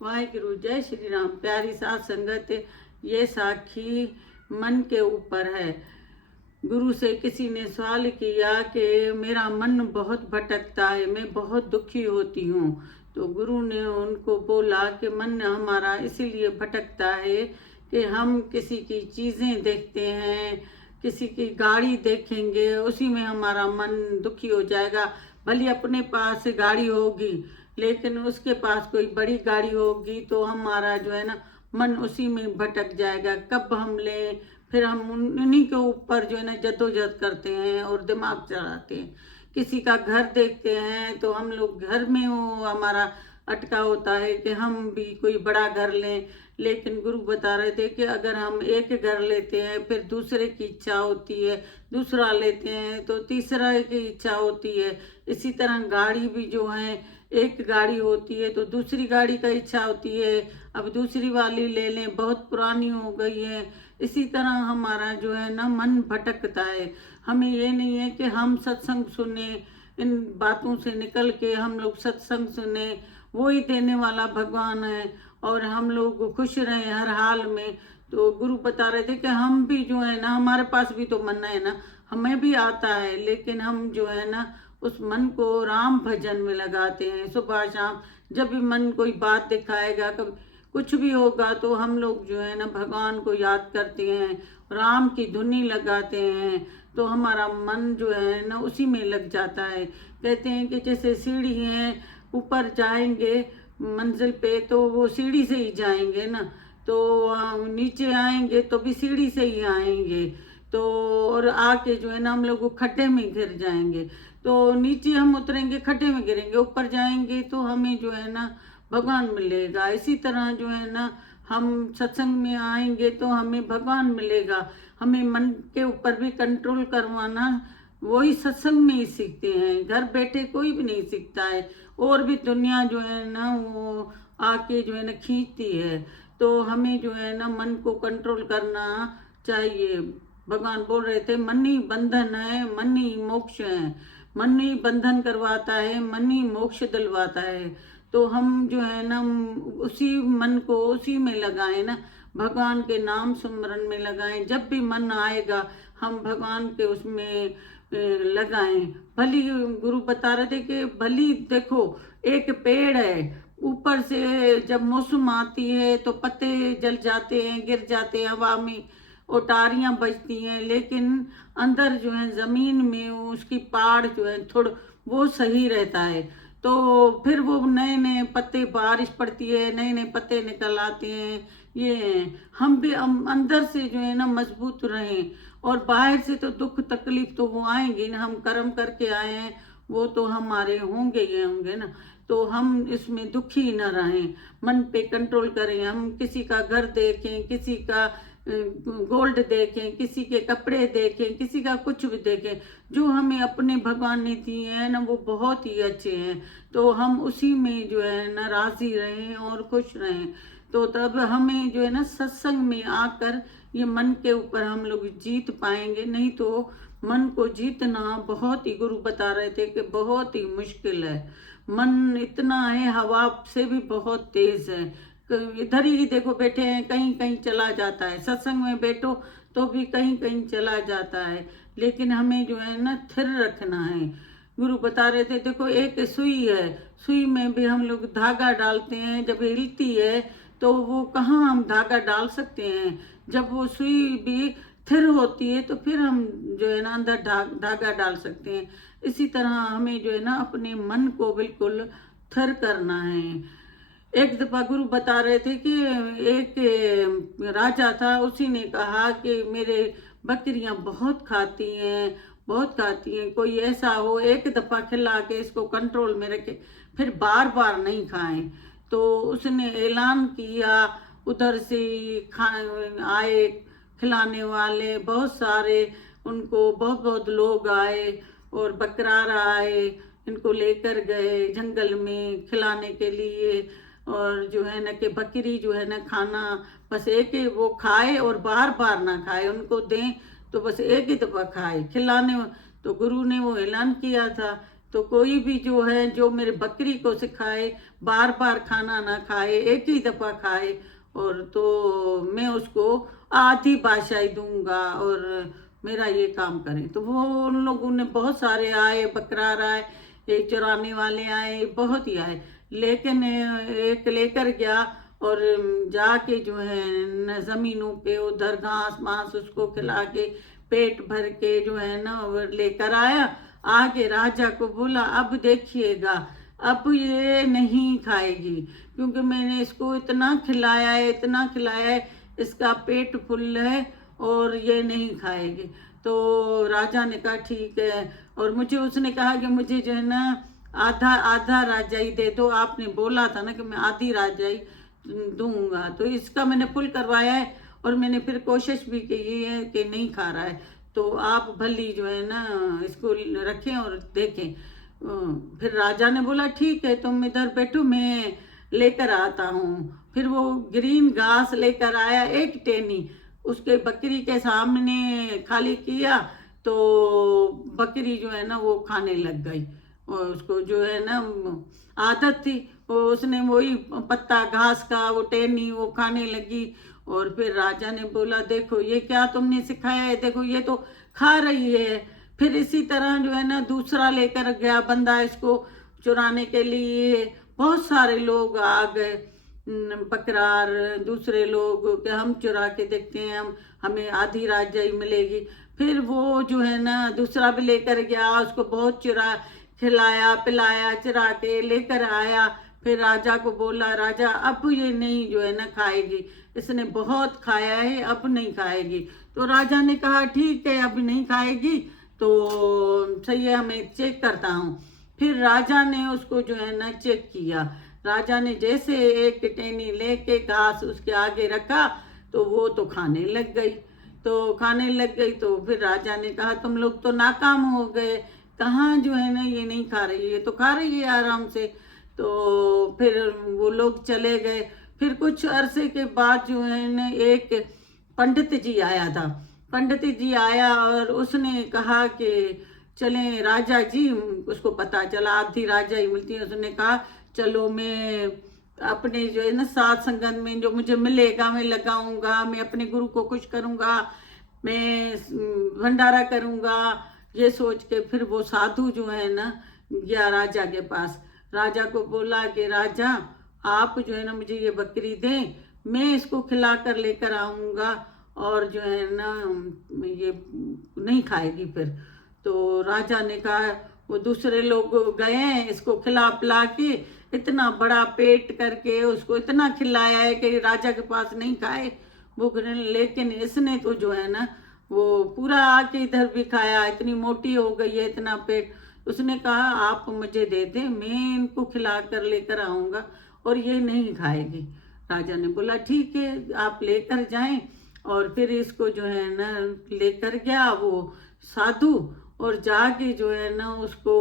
वाहिगुरु। जय श्री राम। प्यारी साथ संगत, ये साखी मन के ऊपर है। गुरु से किसी ने सवाल किया कि मेरा मन बहुत भटकता है, मैं बहुत दुखी होती हूँ। तो गुरु ने उनको बोला कि मन हमारा इसीलिए भटकता है कि हम किसी की चीज़ें देखते हैं, किसी की गाड़ी देखेंगे, उसी में हमारा मन दुखी हो जाएगा। भले अपने पास गाड़ी होगी, लेकिन उसके पास कोई बड़ी गाड़ी होगी तो हमारा जो है ना मन उसी में भटक जाएगा। कब हम लें, फिर हम उन्हीं के ऊपर जो है ना जद्दोजहद करते हैं और दिमाग चलाते हैं। किसी का घर देखते हैं तो हम लोग घर में वो हमारा अटका होता है कि हम भी कोई बड़ा घर लें। लेकिन गुरु बता रहे थे कि अगर हम एक घर लेते हैं, फिर दूसरे की इच्छा होती है, दूसरा लेते हैं तो तीसरा की इच्छा होती है। इसी तरह गाड़ी भी जो है, एक गाड़ी होती है तो दूसरी गाड़ी का इच्छा होती है, अब दूसरी वाली ले लें, बहुत पुरानी हो गई है। इसी तरह हमारा जो है ना मन भटकता है। हमें ये नहीं है कि हम सत्संग सुने, इन बातों से निकल के हम लोग सत्संग सुने, वो ही देने वाला भगवान है और हम लोग खुश रहें हर हाल में। तो गुरु बता रहे थे कि हम भी जो है ना, हमारे पास भी तो मन है ना, हमें भी आता है, लेकिन हम जो है ना उस मन को राम भजन में लगाते हैं। सुबह शाम जब भी मन कोई बात दिखाएगा, कभी कुछ भी होगा, तो हम लोग जो है ना भगवान को याद करते हैं, राम की धुनी लगाते हैं, तो हमारा मन जो है ना उसी में लग जाता है। कहते हैं कि जैसे सीढ़ी है, ऊपर जाएंगे मंजिल पे तो वो सीढ़ी से ही जाएंगे ना, तो नीचे आएंगे तो भी सीढ़ी से ही आएंगे। तो और आके जो है ना हम लोग खड्डे में गिर जाएंगे। तो नीचे हम उतरेंगे, खड्डे में गिरेंगे, ऊपर जाएंगे तो हमें जो है ना भगवान मिलेगा। इसी तरह जो है ना हम सत्संग में आएंगे तो हमें भगवान मिलेगा। हमें मन के ऊपर भी कंट्रोल करवाना वही सत्संग में ही सीखते हैं, घर बैठे कोई भी नहीं सीखता है। और भी दुनिया जो है ना वो आके जो है ना खींचती है। तो हमें जो है ना मन को कंट्रोल करना चाहिए। भगवान बोल रहे थे मन ही बंधन है, मन ही मोक्ष है। मन ही बंधन करवाता है, मन ही मोक्ष दिलवाता है। तो हम जो है ना उसी मन को उसी में लगाएं ना, भगवान के नाम सुमरन में लगाएं। जब भी मन आएगा हम भगवान के उसमें लगाएं। भली गुरु बता रहे थे कि भली देखो, एक पेड़ है, ऊपर से जब मौसम आती है तो पत्ते जल जाते हैं, गिर जाते हैं हवा में, ओटारियां बजती हैं, लेकिन अंदर जो है जमीन में उसकी पाड़ जो है थोड़ा वो सही रहता है। तो फिर वो नए नए पत्ते, बारिश पड़ती है, नए नए पत्ते निकल आते हैं। ये हम भी अंदर से जो है ना मजबूत रहें। और बाहर से तो दुख तकलीफ तो वो आएंगे ना, हम कर्म करके आए हैं, वो तो हमारे होंगे ही होंगे ना। तो हम इसमें दुखी न रहें, मन पे कंट्रोल करें। हम किसी का घर देखें, किसी का गोल्ड देखें, किसी के कपड़े देखें, किसी का कुछ भी देखें, जो हमें अपने भगवान ने दिए हैं ना वो बहुत ही अच्छे हैं। तो हम उसी में जो है ना राजी रहें और खुश रहें। तो तब हमें जो है ना सत्संग में आकर ये मन के ऊपर हम लोग जीत पाएंगे। नहीं तो मन को जीतना बहुत ही, गुरु बता रहे थे कि बहुत ही मुश्किल है। मन इतना है, हवा से भी बहुत तेज है। इधर ही देखो बैठे हैं, कहीं कहीं चला जाता है। सत्संग में बैठो तो भी कहीं कहीं चला जाता है। लेकिन हमें जो है ना स्थिर रखना है। गुरु बता रहे थे देखो, एक सुई है, सुई में भी हम लोग धागा डालते हैं, जब हिलती है तो वो कहाँ हम धागा डाल सकते हैं। जब वो सुई भी स्थिर होती है तो फिर हम जो है ना अंदर धागा डाल सकते हैं। इसी तरह हमें जो है ना अपने मन को बिल्कुल स्थिर करना है। एक दफा गुरु बता रहे थे कि एक राजा था, उसी ने कहा कि मेरे बकरियां बहुत खाती हैं, बहुत खाती हैं, कोई ऐसा हो एक दफा खिला के इसको कंट्रोल में रखे, फिर बार बार नहीं खाएं। तो उसने ऐलान किया, उधर से खा आए खिलाने वाले बहुत सारे, उनको बहुत बहुत लोग आए और बकरार आए, इनको लेकर गए जंगल में खिलाने के लिए। और जो है ना कि बकरी जो है ना खाना बस एक ही वो खाए और बार बार ना खाए, उनको दें तो बस एक ही दफा खाए खिलाने। तो गुरु ने वो ऐलान किया था तो कोई भी जो है जो मेरे बकरी को सिखाए बार बार खाना ना खाए, एक ही दफ़ा खाए, और तो मैं उसको आधी बादशाही दूंगा और मेरा ये काम करें। तो वो उन लोगों ने बहुत सारे आए, बकरार आए, एक चुराने वाले आए, बहुत ही आए, लेकिन एक लेकर गया और जाके जो है न ज़मीनों पे उधर घास मांस उसको खिला के पेट भर के जो है ना वो लेकर आया। आगे राजा को बोला अब देखिएगा, अब ये नहीं खाएगी, क्योंकि मैंने इसको इतना खिलाया है, इतना खिलाया है, इसका पेट फुल है और ये नहीं खाएगी। तो राजा ने कहा ठीक है, और मुझे उसने कहा कि मुझे जो है ना आधा आधा राजाई दे दो, आपने बोला था ना कि मैं आधी राजाई दूंगा, तो इसका मैंने फुल करवाया है और मैंने फिर कोशिश भी की है कि नहीं खा रहा है, तो आप भली जो है ना इसको रखें और देखें। फिर राजा ने बोला ठीक है, तुम इधर बैठो, मैं लेकर आता हूँ। फिर वो ग्रीन घास लेकर आया, एक टेनी उसके बकरी के सामने खाली किया, तो बकरी जो है ना वो खाने लग गई, और उसको जो है ना आदत थी, वो उसने वही पत्ता घास का वो टहनी वो खाने लगी। और फिर राजा ने बोला देखो ये क्या तुमने सिखाया है, देखो ये तो खा रही है। फिर इसी तरह जो है ना दूसरा लेकर गया बंदा इसको चुराने के लिए, बहुत सारे लोग आ गए, बकरार दूसरे लोग कि हम चुरा के देखते हैं, हमें आधी राजाई मिलेगी। फिर वो जो है ना दूसरा भी लेकर गया, उसको बहुत चुरा खिलाया पिलाया, चुरा के लेकर आया। फिर राजा को बोला राजा अब ये नहीं जो है ना खाएगी, इसने बहुत खाया है, अब नहीं खाएगी। तो राजा ने कहा ठीक है अब नहीं खाएगी तो सही है, मैं चेक करता हूँ। फिर राजा ने उसको जो है ना चेक किया, राजा ने जैसे एक टेनी लेके घास उसके आगे रखा तो वो तो खाने लग गई, तो खाने लग गई। तो फिर राजा ने कहा तुम लोग तो नाकाम हो गए, कहाँ जो है ना ये नहीं खा रही है, ये तो खा रही है आराम से। तो फिर वो लोग चले गए। फिर कुछ अरसे के बाद जो है ना एक पंडित जी आया था, पंडित जी आया और उसने कहा कि चलें राजा जी, उसको पता चला आधी राजा ही मिलती है, उसने कहा चलो मैं अपने जो है ना साथ संगत में जो मुझे मिलेगा मैं लगाऊंगा, मैं अपने गुरु को खुश करूंगा, मैं भंडारा करूंगा। ये सोच के फिर वो साधु जो है ना गया राजा के पास, राजा को बोला कि राजा आप जो है ना मुझे ये बकरी दें, मैं इसको खिला कर लेकर आऊंगा और जो है ना ये नहीं खाएगी। फिर तो राजा ने कहा वो दूसरे लोग गए इसको खिला पिला के इतना बड़ा पेट करके उसको इतना खिलाया है कि राजा के पास नहीं खाए भूख, लेकिन इसने तो जो है ना वो पूरा आके इधर भी खाया, इतनी मोटी हो गई है इतना पेट। उसने कहा आप मुझे दे दें, मैं इनको खिला कर लेकर आऊंगा और ये नहीं खाएगी। राजा ने बोला ठीक है आप लेकर जाएं, और फिर इसको जो है ना लेकर गया वो साधु, और जाके जो है ना उसको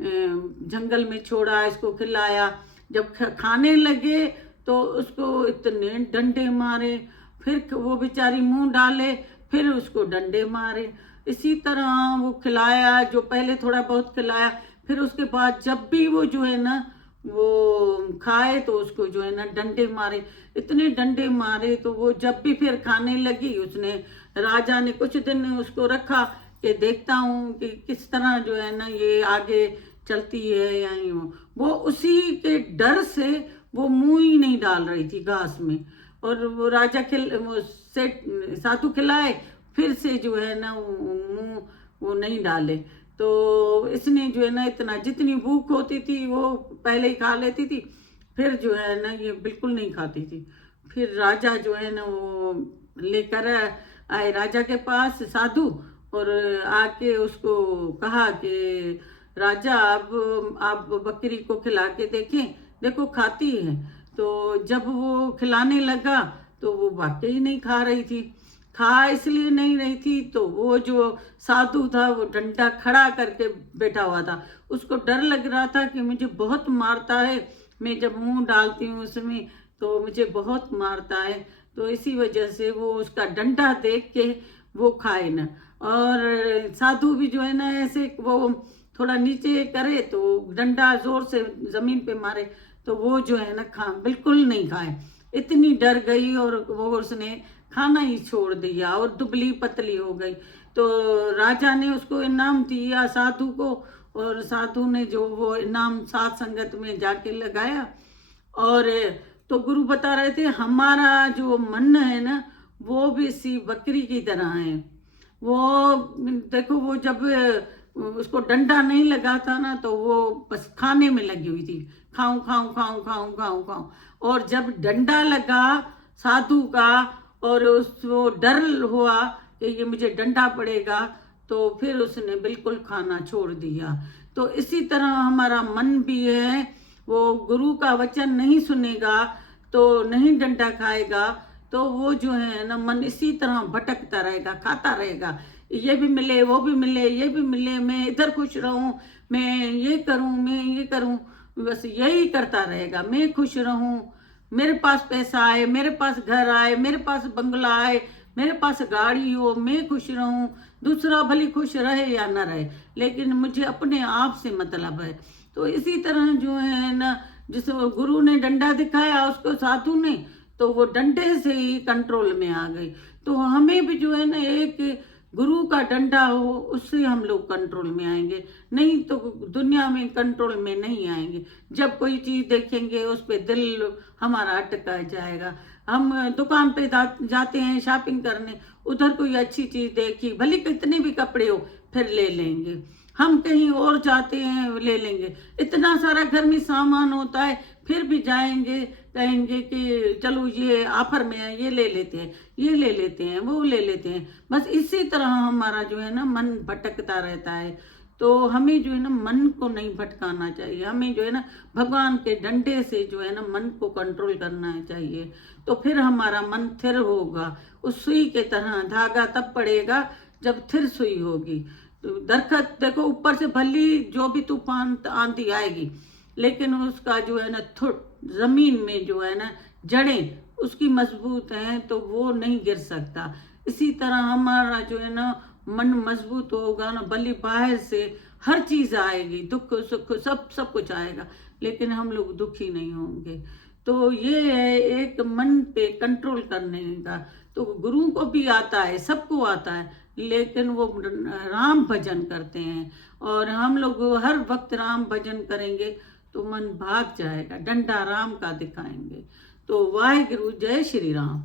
जंगल में छोड़ा, इसको खिलाया। जब खाने लगे तो उसको इतने डंडे मारे, फिर वो बेचारी मुंह डाले, फिर उसको डंडे मारे। इसी तरह वो खिलाया, जो पहले थोड़ा बहुत खिलाया, फिर उसके बाद जब भी वो जो है ना वो खाए तो उसको जो है ना डंडे मारे, इतने डंडे मारे। तो वो जब भी फिर खाने लगी, उसने राजा ने कुछ दिन उसको रखा कि देखता हूँ कि किस तरह जो है ना ये आगे चलती है या यूं। वो उसी के डर से वो मुंह ही नहीं डाल रही थी घास में, और वो राजा वो सेठ साधु खिलाए, फिर से जो है ना मुंह वो नहीं डाले। तो इसने जो है ना इतना जितनी भूख होती थी वो पहले ही खा लेती थी, फिर जो है ना ये बिल्कुल नहीं खाती थी। फिर राजा जो है ना वो लेकर आए राजा के पास साधु, और आके उसको कहा कि राजा अब आप बकरी को खिला के देखें, देखो खाती है। तो जब वो खिलाने लगा तो वो वाकई नहीं खा रही थी। खा इसलिए नहीं रही थी तो वो जो साधु था वो डंडा खड़ा करके बैठा हुआ था, उसको डर लग रहा था कि मुझे बहुत मारता है, मैं जब मुंह डालती हूँ उसमें तो मुझे बहुत मारता है। तो इसी वजह से वो उसका डंडा देख के वो खाए ना। और साधु भी जो है ना ऐसे वो थोड़ा नीचे करे तो डंडा जोर से जमीन पे मारे तो वो जो है ना बिल्कुल नहीं खाए। इतनी डर गई और वो उसने खाना ही छोड़ दिया और दुबली पतली हो गई। तो राजा ने उसको इनाम दिया साधु को, और साधु ने जो वो इनाम सात संगत में जाके लगाया। और तो गुरु बता रहे थे हमारा जो मन है ना वो भी इसी बकरी की तरह है। वो देखो वो जब उसको डंडा नहीं लगा था ना तो वो बस खाने में लगी हुई थी, खाऊं खाऊं खाऊं खाऊं खाऊं खाऊं। और जब डंडा लगा साधु का और उसको डर हुआ कि ये मुझे डंडा पड़ेगा, तो फिर उसने बिल्कुल खाना छोड़ दिया। तो इसी तरह हमारा मन भी है, वो गुरु का वचन नहीं सुनेगा तो नहीं डंडा खाएगा तो वो जो है ना मन इसी तरह भटकता रहेगा, खाता रहेगा। ये भी मिले वो भी मिले ये भी मिले, मैं इधर खुश रहूं, मैं ये करूं मैं ये करूं, बस यही करता रहेगा। मैं खुश रहूं, मेरे पास पैसा आए, मेरे पास घर आए, मेरे पास बंगला आए, मेरे पास गाड़ी हो, मैं खुश रहूं। दूसरा भले खुश रहे या ना रहे, लेकिन मुझे अपने आप से मतलब है। तो इसी तरह जो है ना जिस गुरु ने डंडा दिखाया उसको साधु ने, तो वो डंडे से ही कंट्रोल में आ गई। तो हमें भी जो है ना एक गुरु का डंडा हो उससे हम लोग कंट्रोल में आएंगे, नहीं तो दुनिया में कंट्रोल में नहीं आएंगे। जब कोई चीज देखेंगे उस पर दिल हमारा अटका जाएगा। हम दुकान पे जाते हैं शॉपिंग करने, उधर कोई अच्छी चीज देखी भले कितने भी कपड़े हो फिर ले लेंगे। हम कहीं और जाते हैं ले लेंगे, इतना सारा घर में सामान होता है फिर भी जाएंगे, कहेंगे कि चलो ये ऑफर में है ये ले लेते हैं, ये ले लेते हैं वो ले लेते हैं। बस इसी तरह हमारा जो है ना मन भटकता रहता है। तो हमें जो है ना मन को नहीं भटकाना चाहिए, हमें जो है ना भगवान के डंडे से जो है ना मन को कंट्रोल करना चाहिए। तो फिर हमारा मन स्थिर होगा। उस सुई के तरह धागा तब पड़ेगा जब स्थिर सुई होगी। तो दरखत देखो ऊपर से भली जो भी तूफान आंधी आएगी, लेकिन उसका जो है ना जमीन में जो है ना जड़ें उसकी मजबूत हैं तो वो नहीं गिर सकता। इसी तरह हमारा जो है ना मन मजबूत होगा ना, भले बाहर से हर चीज आएगी, दुख सुख सब कुछ आएगा, लेकिन हम लोग दुखी नहीं होंगे। तो ये है एक मन पे कंट्रोल करने का। तो गुरु को भी आता है, सबको आता है, लेकिन वो राम भजन करते हैं। और हम लोग हर वक्त राम भजन करेंगे तो मन भाग जाएगा, डंडा राम का दिखाएंगे। तो वाहिगुरु, जय श्री राम।